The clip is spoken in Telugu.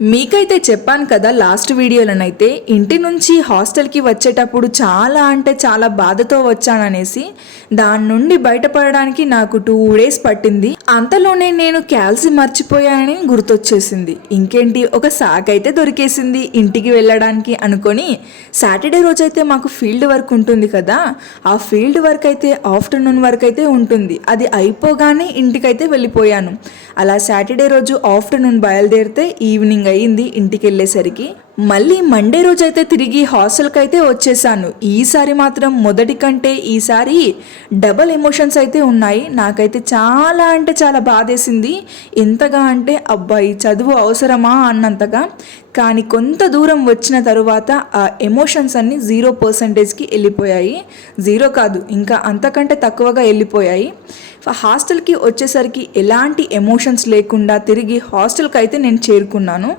మీకైతే చెప్పాను కదా లాస్ట్ వీడియోలోనైతే ఇంటి నుంచి హాస్టల్కి వచ్చేటప్పుడు చాలా అంటే చాలా బాధతో వచ్చాననేసి. దాని నుండి బయటపడడానికి నాకు 2 days పట్టింది. అంతలోనే నేను క్యాల్సి మర్చిపోయానని గుర్తొచ్చేసింది. ఇంకేంటి ఒక సాక్ అయితే దొరికేసింది ఇంటికి వెళ్ళడానికి అనుకొని. సాటర్డే రోజైతే మాకు ఫీల్డ్ వర్క్ ఉంటుంది కదా, ఆ ఫీల్డ్ వర్క్ అయితే ఆఫ్టర్నూన్ వరకు అయితే ఉంటుంది. అది అయిపోగానే ఇంటికైతే వెళ్ళిపోయాను. అలా సాటర్డే రోజు ఆఫ్టర్నూన్ బయలుదేరితే ఈవినింగ్ అయింది ఇంటికి వెళ్ళేసరికి. మళ్ళీ మండే రోజు అయితే తిరిగి హాస్టల్కి అయితే వచ్చేసాను. ఈసారి మాత్రం మొదటి కంటే ఈసారి డబల్ ఎమోషన్స్ అయితే ఉన్నాయి. నాకైతే చాలా అంటే చాలా బాధేసింది. ఎంతగా అంటే అబ్బాయి చదువు అవసరమా అన్నంతగా. కానీ కొంత దూరం వచ్చిన తరువాత ఆ ఎమోషన్స్ అన్నీ 0%కి వెళ్ళిపోయాయి. 0 కాదు, ఇంకా అంతకంటే తక్కువగా వెళ్ళిపోయాయి. హాస్టల్కి వచ్చేసరికి ఎలాంటి ఎమోషన్స్ లేకుండా తిరిగి హాస్టల్కి అయితే నేను చేరుకున్నాను.